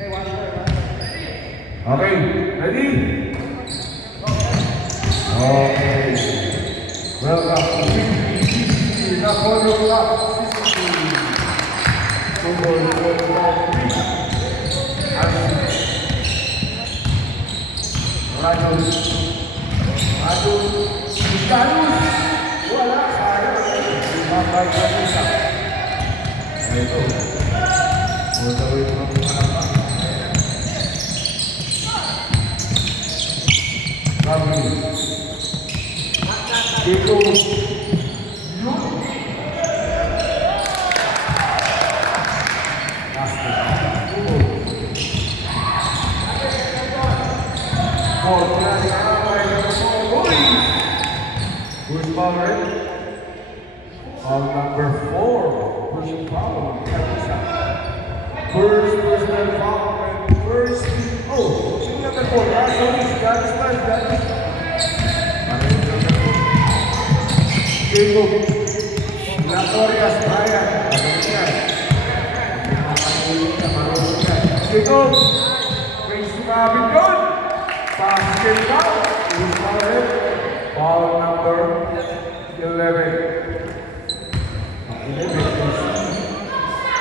Okay, ready? Okay. Welcome to PPC Napoleon Cup 60. Wala, sayang. Mabay sa isa. Ito. Mutawin mo mga pa. Kami. Dito. Yun. Who's power? On number 4, pushing foul. First personal foul and first. Oh, sino na po? Sorry, that is bad. Jacob. Notorious Brian. Jacob. Brings to Marvin Gunn. Basket foul. Who's power? Foul number 11.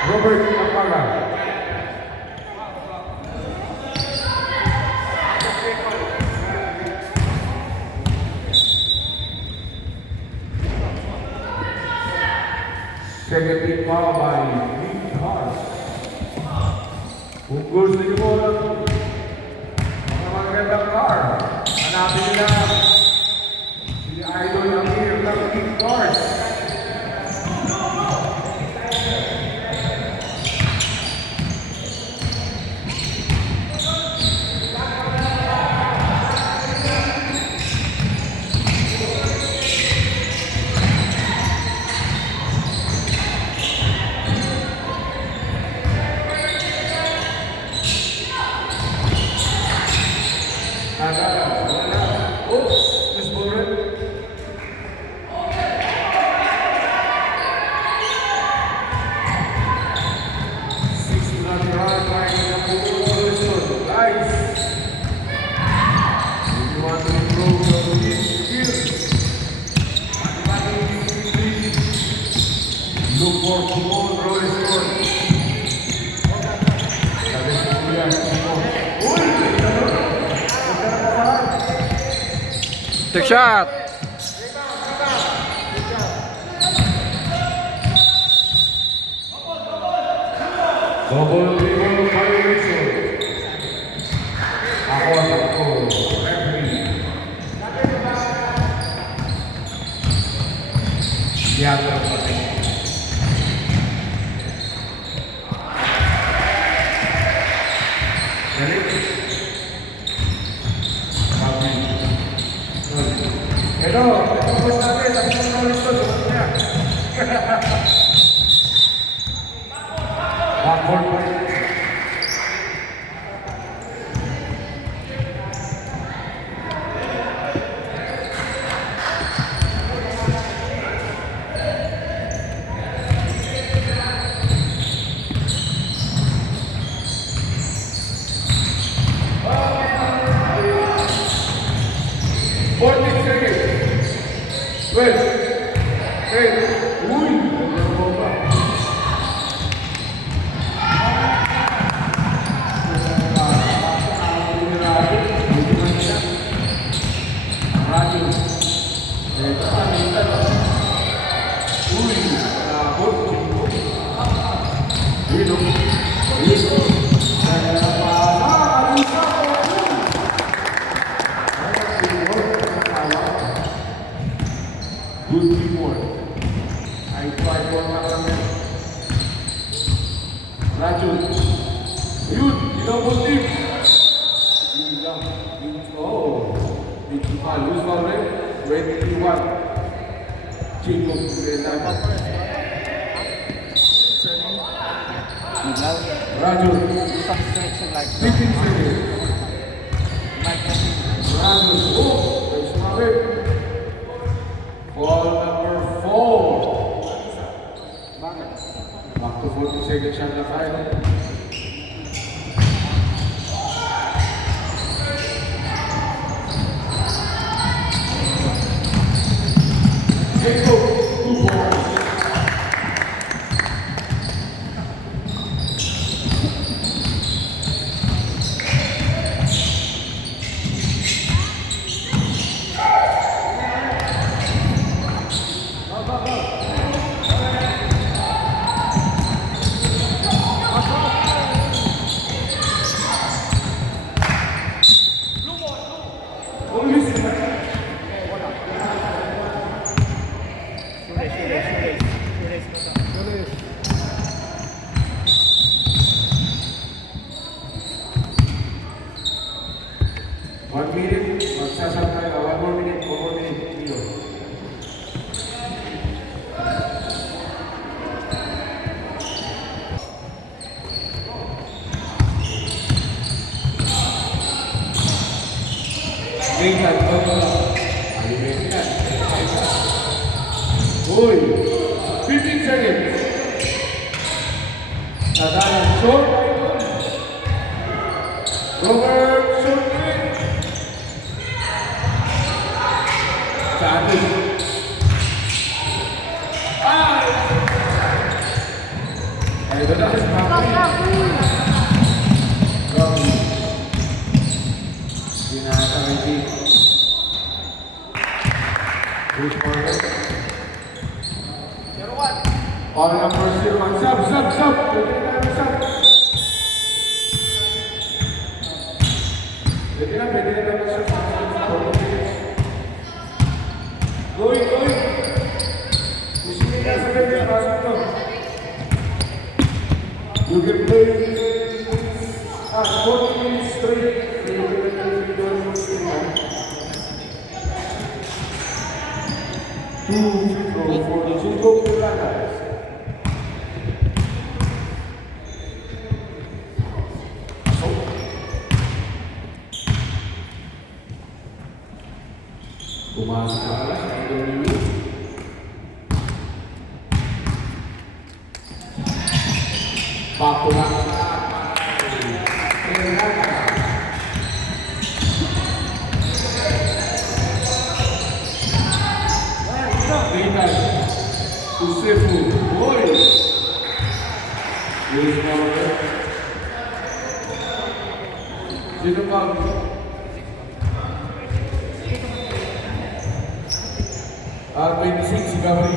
Robert Kapala. Second foul by Nick Cars. Kung gusto niyo mo ng mga magandang car, hanapin nila si Idol ng Here ng Nick Cars. Look for Kumon Roller Sport. Sabi sa kuya, Kumon. Uy! Take shot! Double violation. Ako. Referee. Diago pati. Ito, tapos natin, tapos na ulit ito. Backward pa rin. Wait. Hey. Uy. Good teamwork. I tried one naman. Rajul. Yun, double team. Yun lang. Oh. Who's foul red? Red 3-1. Jacob Grena. Rajul. 15 seconds. Rajul. Oh, there's Maverick. Ball number 4. Back to 40 seconds shot na tayo. Jacob, 2 balls. One minute, magsasabay ka. One more minute, Leo. Tingnan, Alimentan. Uy, 15 seconds. Tadalan, short icon. Robert, short icon. Cantik. Itu dah Robi. Binatang ini. Terus corner. All number 01. Sub. Jadi kan beda dengan sub. Going. Di sini kan sudah masuk tuh. You can play 40 minutes straight. Cukup berlangganan. Masuk ke alas, dulu. Baku Tusefu, boys. Boys power. Dito pa. Ah, 26 Gabri.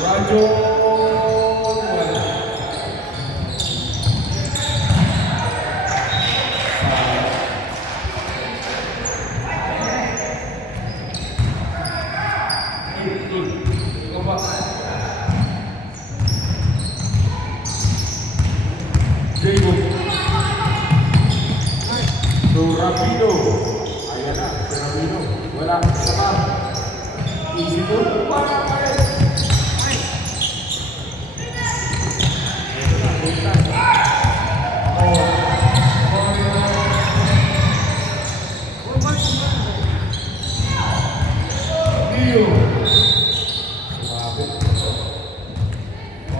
Rajo Rapido. Ayan na, Rapido. Wala sama. Easy to.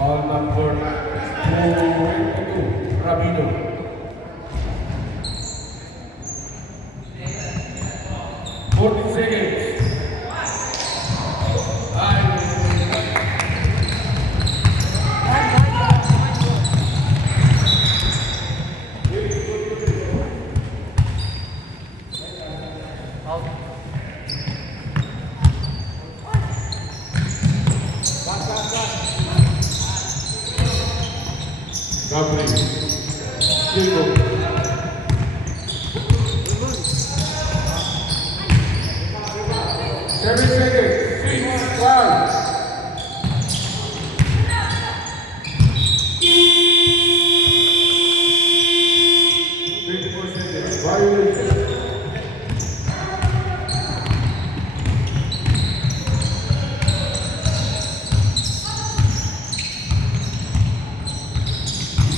All number 22, Rapido. Seconds. Gabriel. Jacob.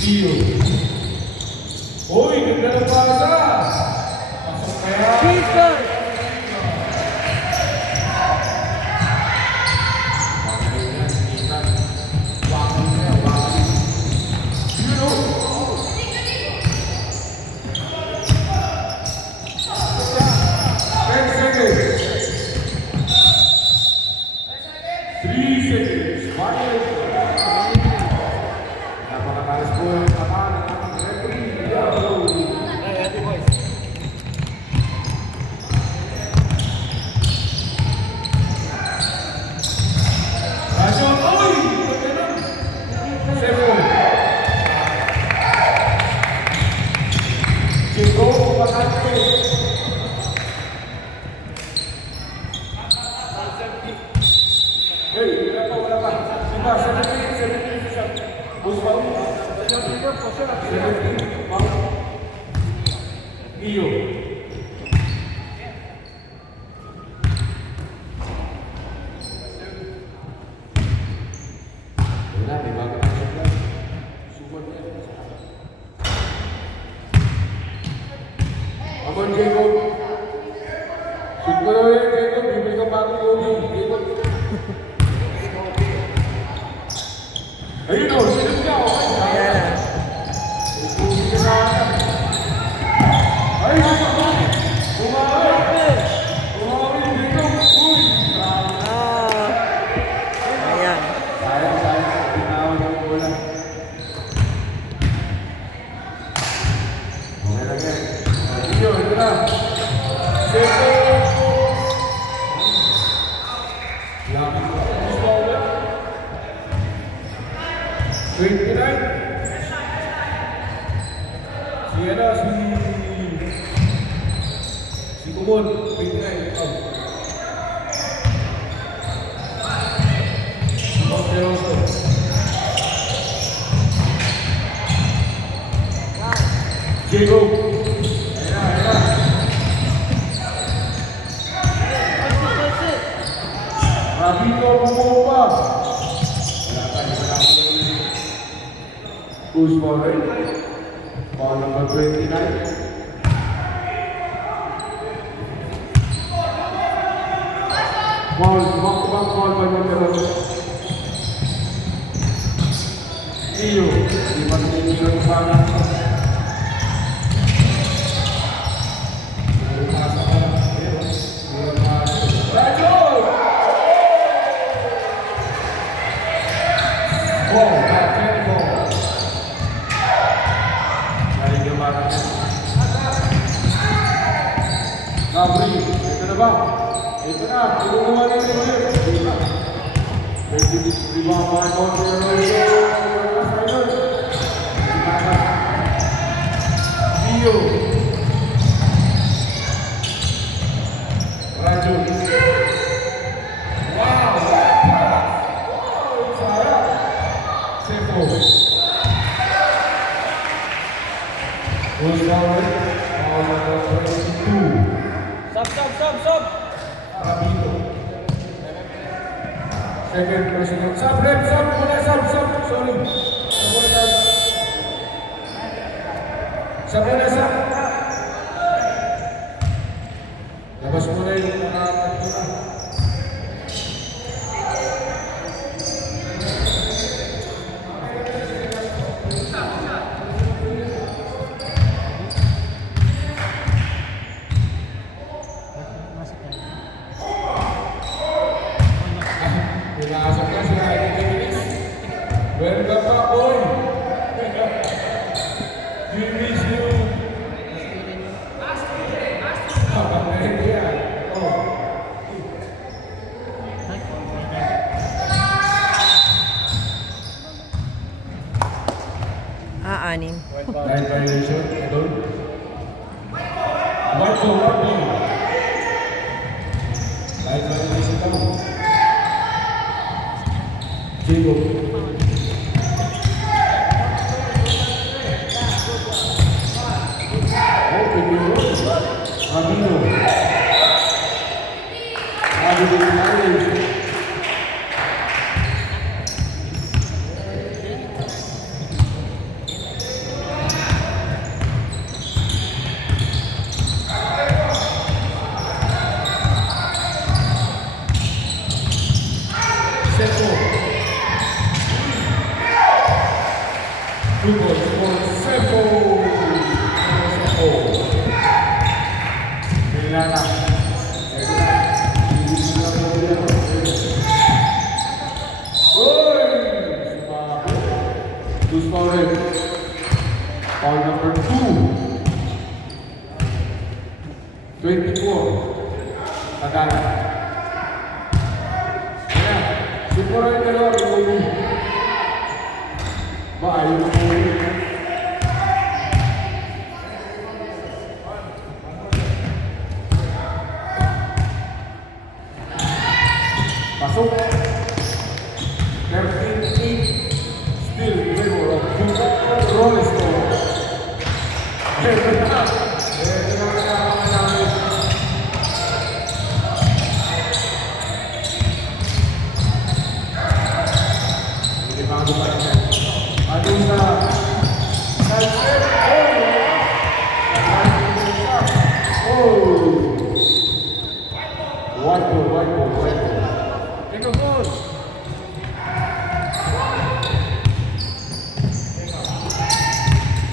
Dio. Uy, ganda ng pasa. Pasok kaya. Jesus! Iyo. Wala, may bago na siya lang. Sugot niya. Amon, Jacob. Shoot mo na yan, Jacob. Bibili ka bagong goalie. Jacob. Ayun o, sinunod niya. Ayan na. Ipusik ka na. Ay, bumawi! Bumawi, Jacob! Uy! Ah. Ayan. Sayang, tinawag ng bola. Okay lang yan. Iyo, ito na. Seko! Lapit ko. Gusto ko ulit. 29. Si Kumon, 29. Monteroso. Jacob. Ayan. Rabito, bumuha pa. Wala tayo. Who's for it? Ball number 29. Back ball by Monteroso. Iyo, di ba nililiro yung sana? Rajo! Ball, back ball. Galing yung bata niya. Gabri, ito na ba? Ito na, tulungan na rin ulit. Rebound by Monteroso. Dio. Raju. Wow! Sayang. Seko. Who's forward? Ball number 22. Sub! Rabito. Second person. Sub, rep, sub. Sorry. Sub muna, sub. Labas mo na yung nakatatlo na. Pinasok na sila ay Gimis. Welcome back, boy. We miss you. Kapatid yan. Oh. Anim. Line violation. Adol. One ball. Line violation daw. Jacob. Amino. Two goals for Cebu. Kailangan na. Two scoring. Foul number 2. 24. Tagala. Ayan. Siguro yung dalawa yung ba, ayaw na po yun. Pasok. 13-8. Still in favor of Rollins. Ito na. Ito na kailangan namin. Hindi bago pa rin yan. Ano sa Salsep? Oh! White ball. Take a goal.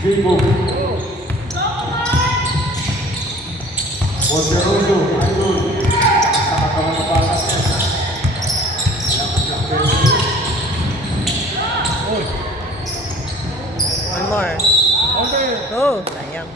Vivo. Poderoso. Idol. Sama kawan kepala. One more. Okay. Oh, sayang.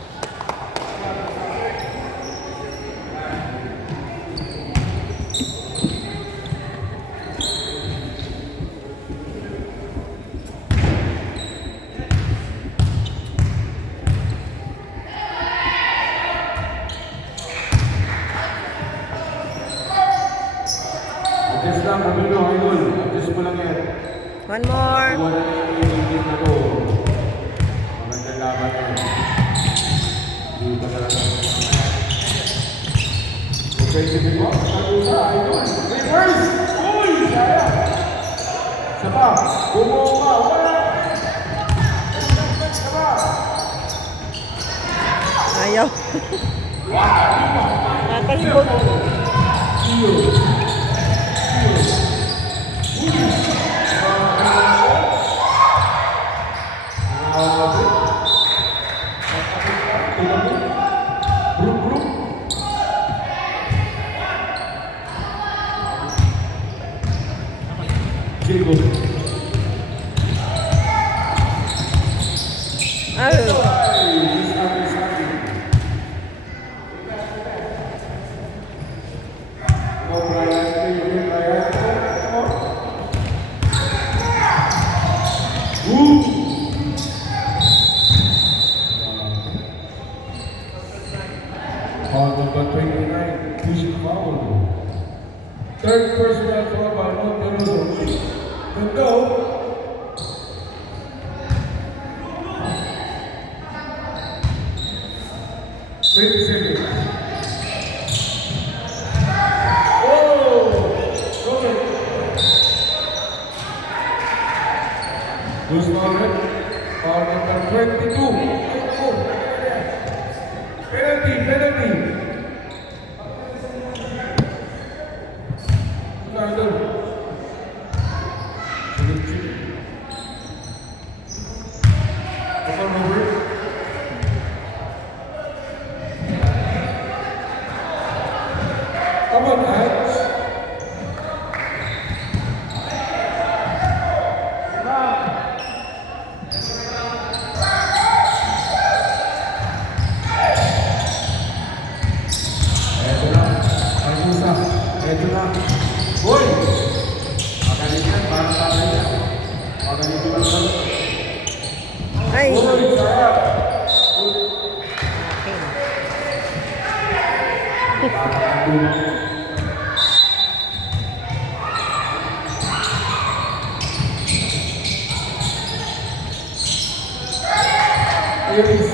Adjust lang, Camilo, idol. Adjust mo lang yan. One more. Wala na yung na to. Magandang laban na yun. Hindi pa talaga. Okay, sige po. Pag-usa, idol. Reverse! Uy! Saya! Isa pa. Bumuo pa. Wala! Isa pa. Ayaw. Natalibog. Iyo. Jacob. Foul number 29, pushing foul. Third personal foul by Monteroso. The goal. Seconds. Oh! Okay. Who's foul number 22. Oh. Penalty. Come on, guys. Ito na. Hoy! Magalitan, parang tatay niya. Magalitan lang sa... Ay. Hoy, saya! Iris.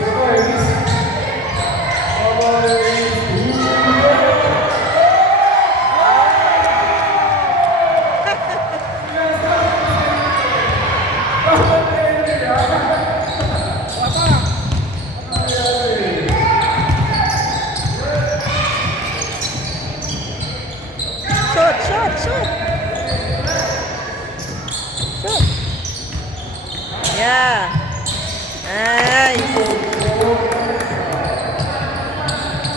Shoot. Yeah. Nice.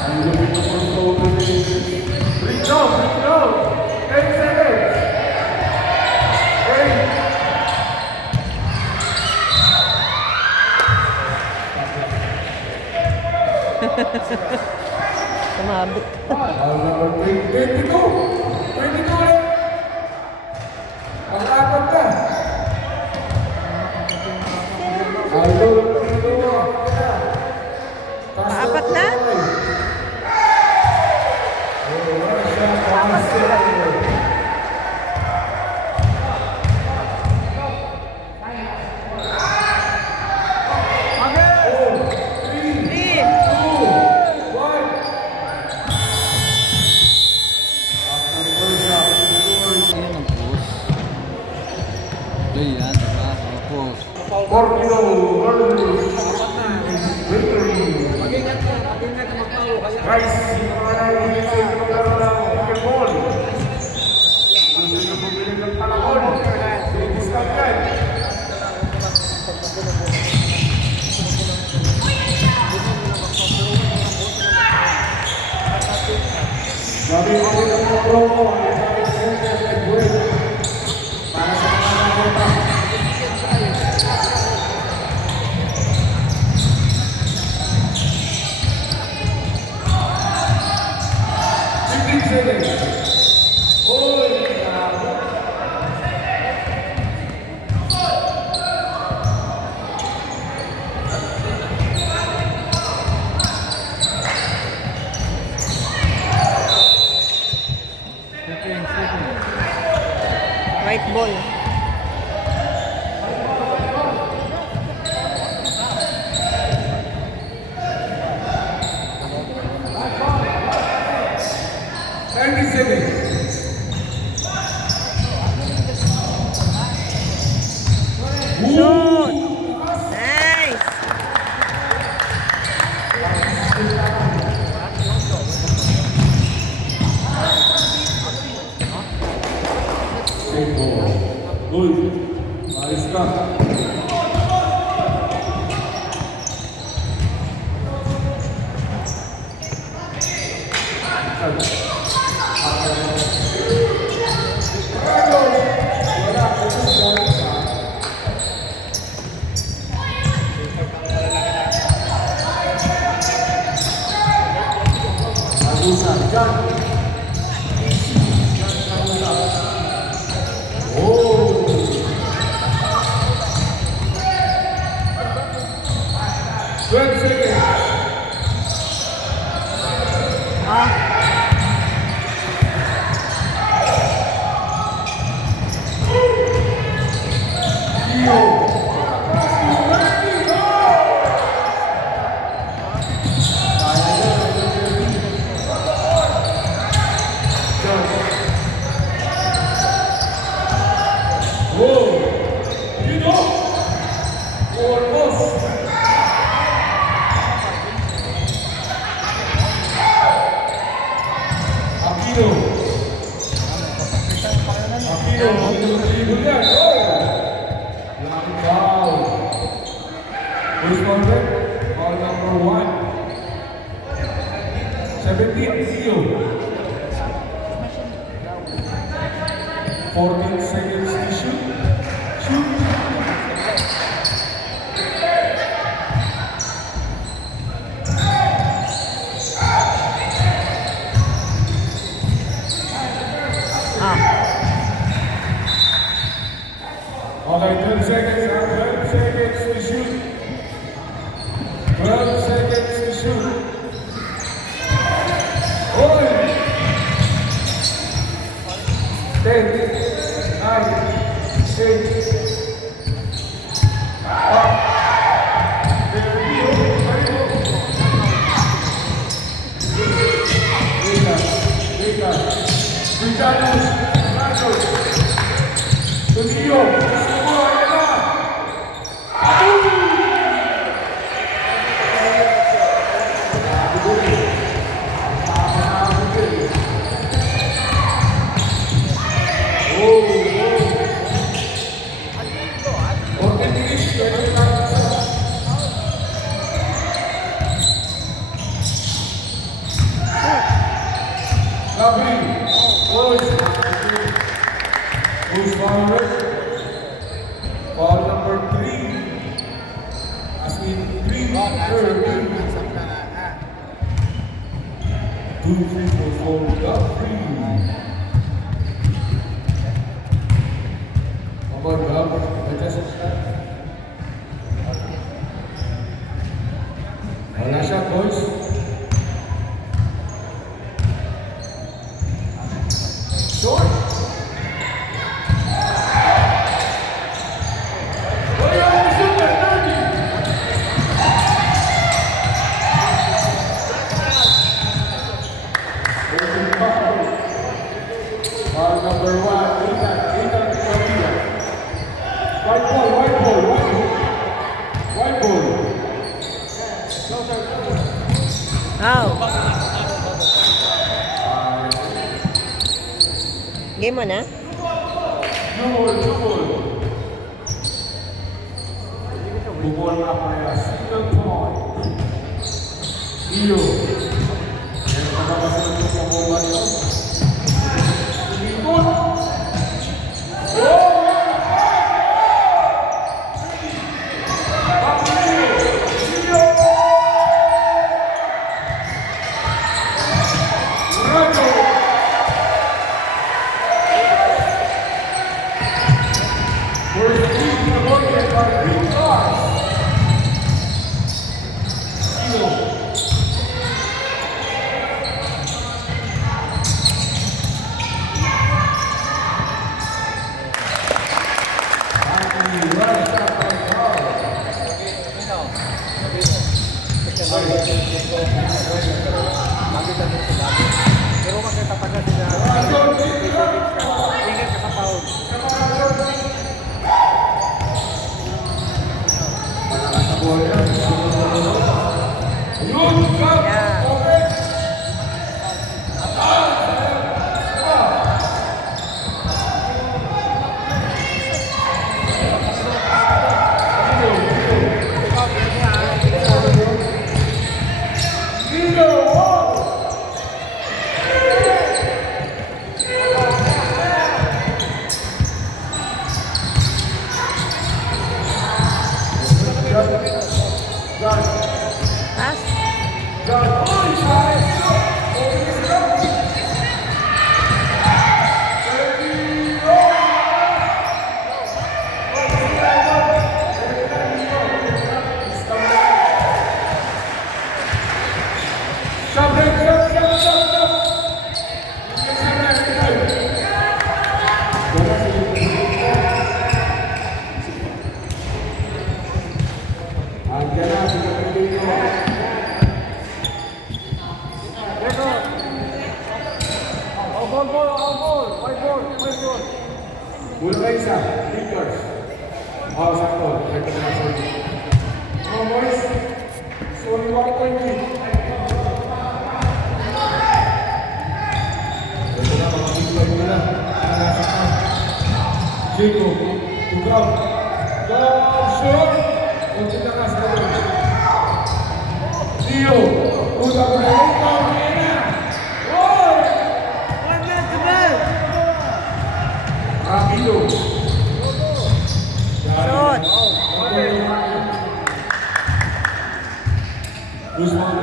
Ang lupit ng control ni Rico. 10 seconds. Hey. Sumabit. Foul number 22. 22 ulit. Ang apat na. Foul number 22. Paapat na? Three. Yan ang post. Play yan, diba? Ang post. Portino Warriors victory. Guys, yung mga nangyayon yung magkaroon ng basketball. Gusto nyo bumili ng panahon. Discount yan. Sabi ko din ang mga promo. Sabi ko din ang nag-break. Para sa mga nakota. White ball. Shoot. Nice. Good. Ayos ka. Oh! 12 seconds. Ball number 1. 17, Theo. 14 seconds to shoot. Shoot. Okay, 12 seconds. 12 seconds to shoot. 12 seconds to shoot. Hold. 10, 9, 8, Ball number 3. As in 3, 30. 2, 3, 4, 4, got 3. Come on, Gab. Adjust start. Wala siya, boys. Short. Wala ang super dirty. Ball number 1, Ethan Garcia. White ball, white ball, white ball. White ball. Ow. Game mo na? Bumol na kaya single point. Iyo. Yan ang nakabasan ng pamumba niyo. Ikot. Pero magkatapagan sila. Ingat ka sa taon. Yeah. Pass. Bola kayo isa, Lakers. Sakto. Come on, boys. So, 1 point lead. Ito na, mga big point nila. Chico, to grab. Go, shoot! Kunti na nga sa gawin. Tio, punta ko na ito. Rapido. Shot. Guzman.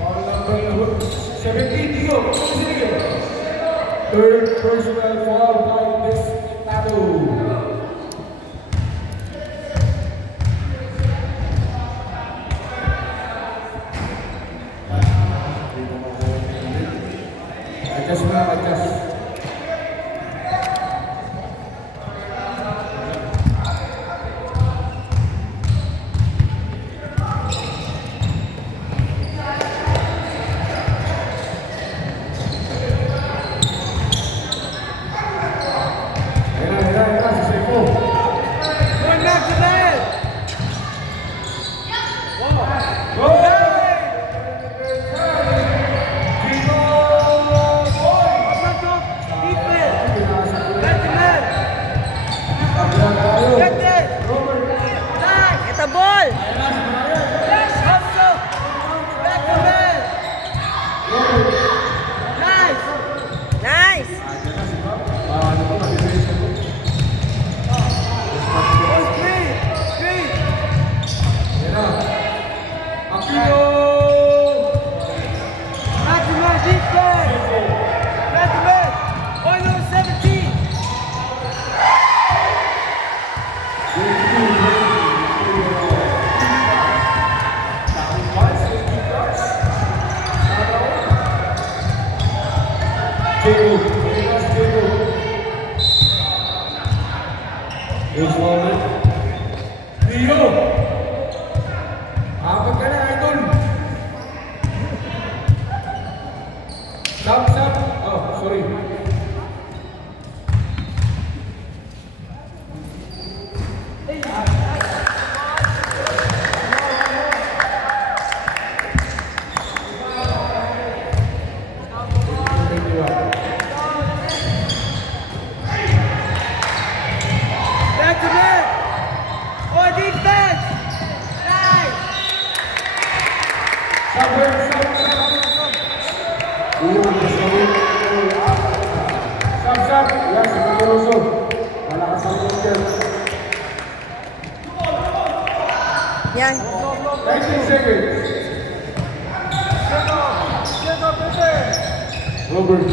Ball number 17, Tio. Third personal foul by this tattoo. Adjust na, adjust. Ito ball. Nice. Jacob. Vegas Jacob. Here's Walter. Rio. Apat ka na, idol. Stop. Oh, sorry. Back to back. On defense. Nice. Stop. Yes, Peluso. Malakas ang leader. Yan. 19 seconds. Robert.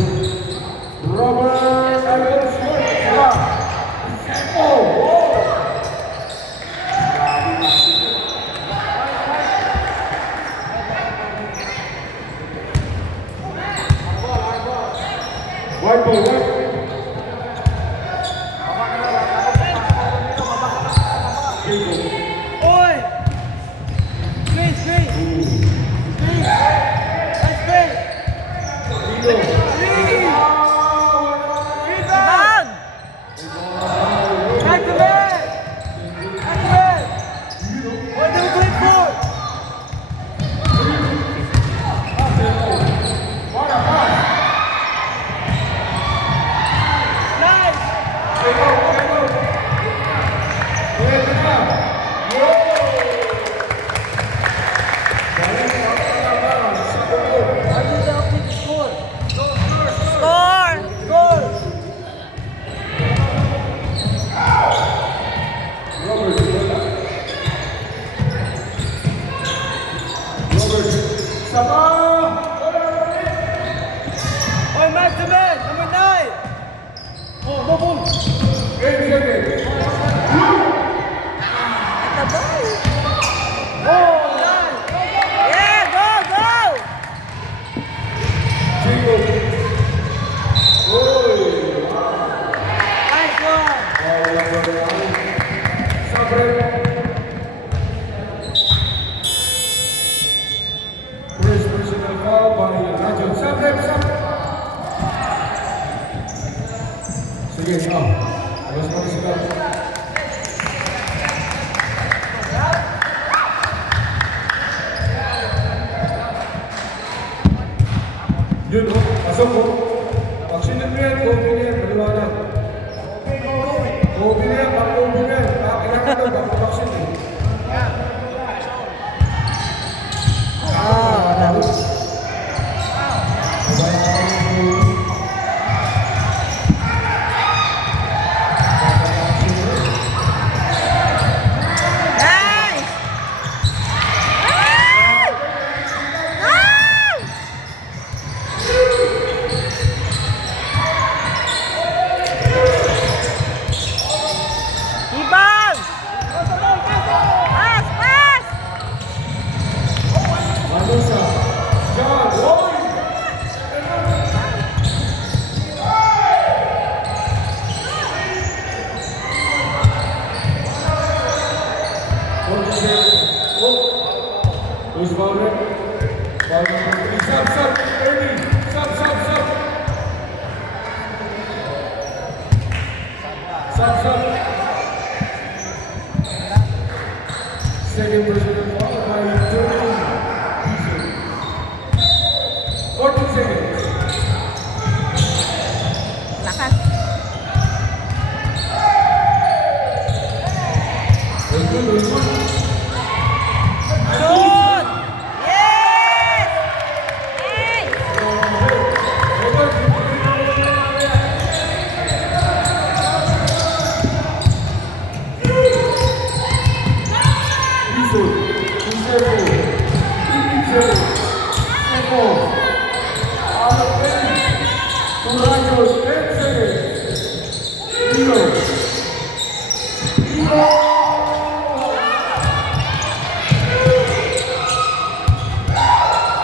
Robert. Diba? Oh! White ball, white. On. Screen. Screen. Let's spin. Three. Rebound. Back to back. One, two, three, four. Nice. Score! Goal. On man to man. Number 9. Oh, no ball. At the ball. Oh, nice. Yeah, go! Nice one. First personal foul by Rajon. Stop. Sige, Alas mo sila. Yun, pasok po. Pag sinit mo yan, COVID yan, maliwanag. COVID yan, pag COVID yan. Kailangan daw, baka vaksin eh. Nice! Ibang! Pass! Manusa, John, Roy! Who's Bowden? Bowden, stop, Ernie, stop. Second personal foul by Jordan. 14 seconds. Lakas. Good. Shoot! Yes! Yes!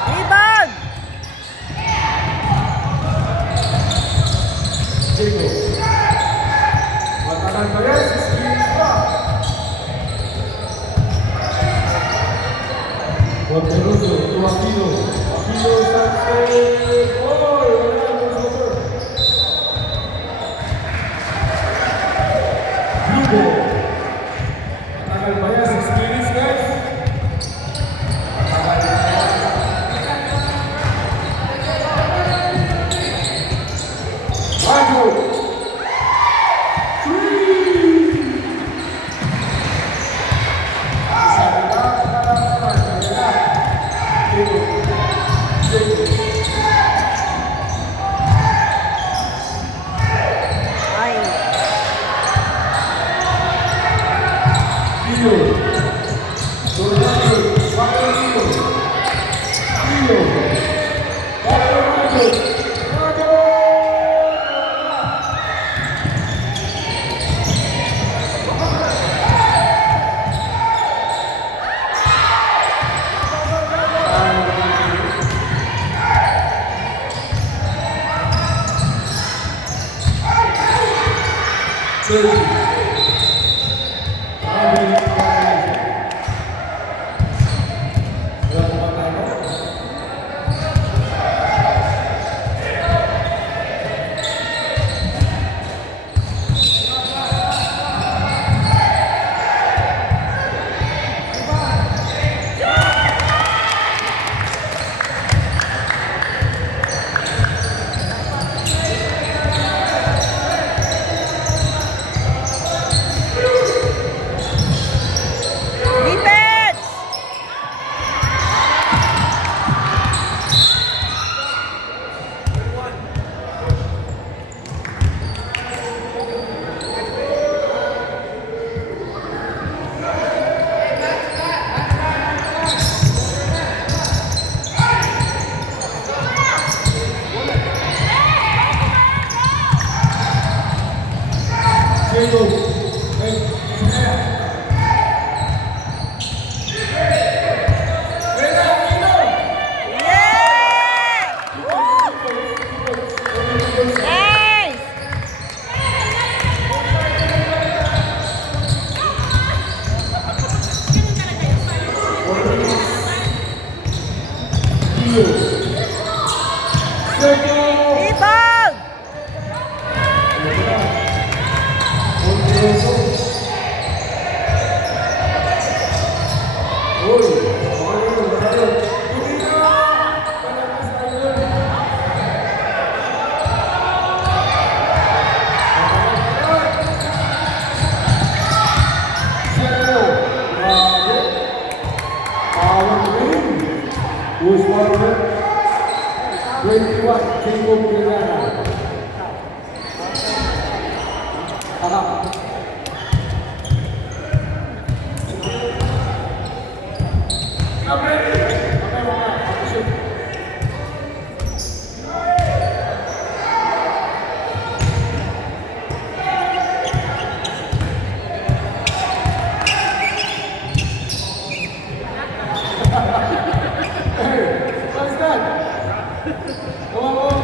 Rebound! Gino Sanchez. Oy, wala ang over. Hugo. Matagal ba yan? 6 minutes, guys? Matagal ba yan? Bago. 3. Isa na lang. Digo. Ay. Dio. Tornado. Bago Dio. Dio. Bago Dio. Bago. Defense! Yay! Nice! Ibang! Who's number 21, Jacob Guerrero. What's that? Come on.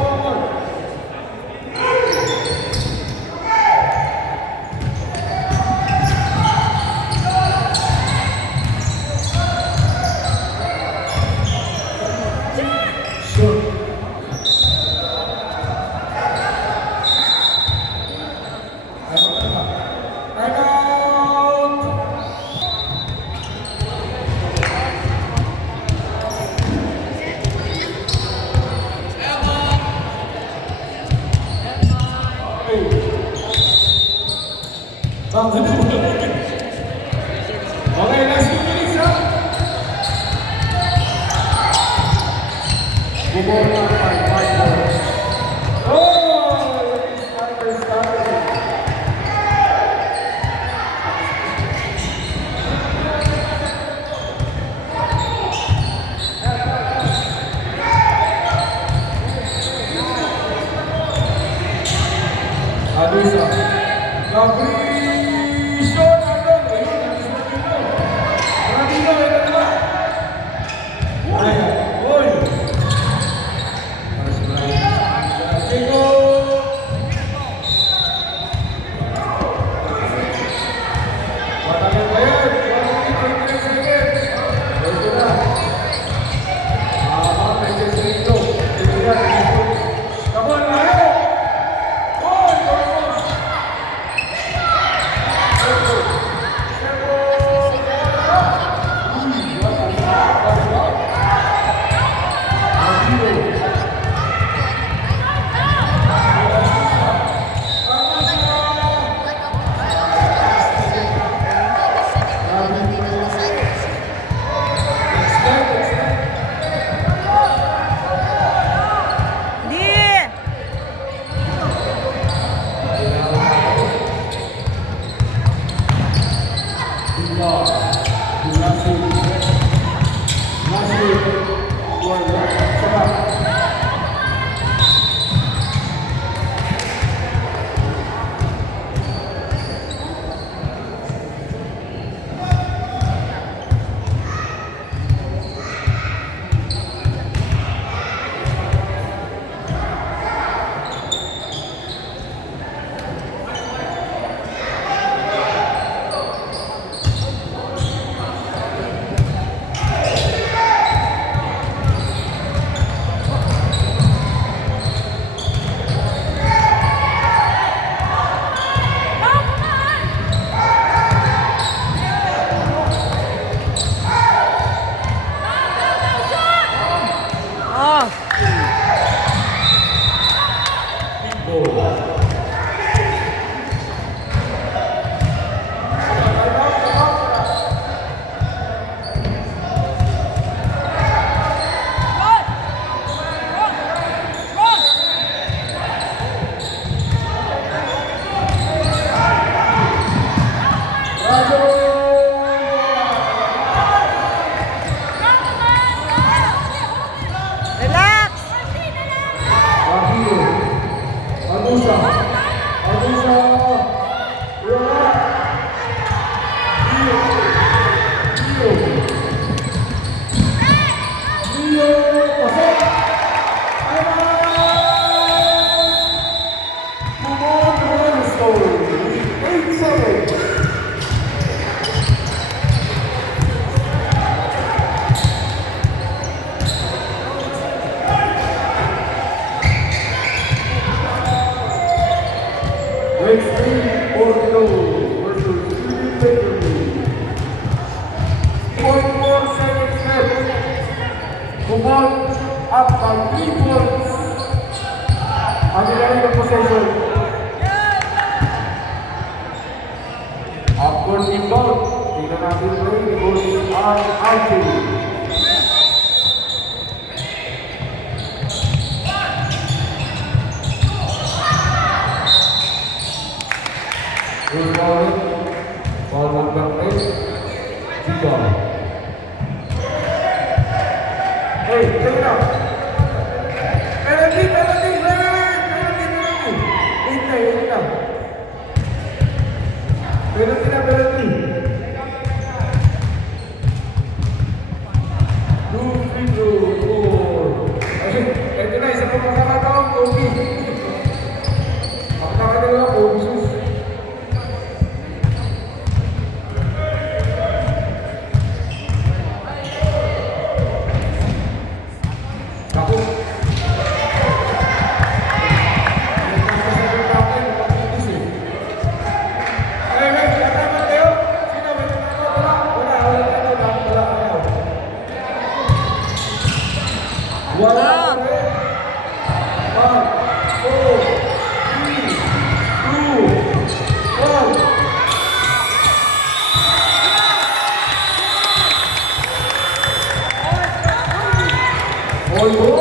ball. Last week, Oh. Relax. Up by 3 points. Under the possession. Upward inbound. Tingnan natin rin. Goes on Archie. Good morning. Ball number 8. Tiga. Hey, take it up. Penalty. Penalty. 2 free throw. Ito na, isa pa makakataon, Kobe. Makakataon na, Kobe Sus. Ako. Ah. 1, 4, 3, 2, 1. All